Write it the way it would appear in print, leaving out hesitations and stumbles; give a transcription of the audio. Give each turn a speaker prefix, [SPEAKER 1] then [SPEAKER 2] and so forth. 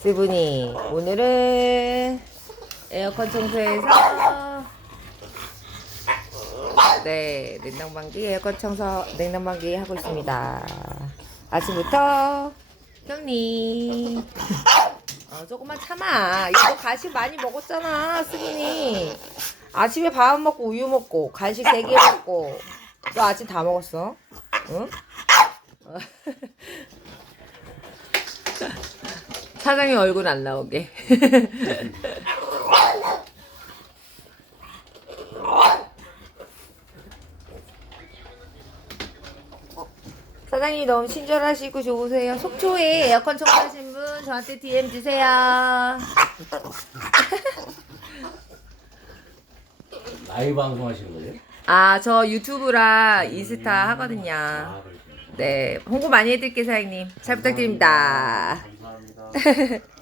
[SPEAKER 1] 스분이 오늘은 에어컨 청소해서 네 냉난방기 에어컨 청소 냉난방기 하고 있습니다. 아침부터 형님 조금만 참아. 이거 간식 많이 먹었잖아 스분이. 아침에 밥 먹고 우유 먹고 간식 3개 먹고 너 아침 다 먹었어? 응? 사장님 얼굴 안 나오게. 사장님 너무 친절하시고 좋으세요. 속초에 에어컨 청소하신 분 저한테 DM 주세요.
[SPEAKER 2] 라이브 방송하시는 거예요?
[SPEAKER 1] 저 유튜브랑 인스타 하거든요. 네, 홍보 많이 해드릴게요, 사장님. 잘 부탁드립니다.
[SPEAKER 2] 감사합니다.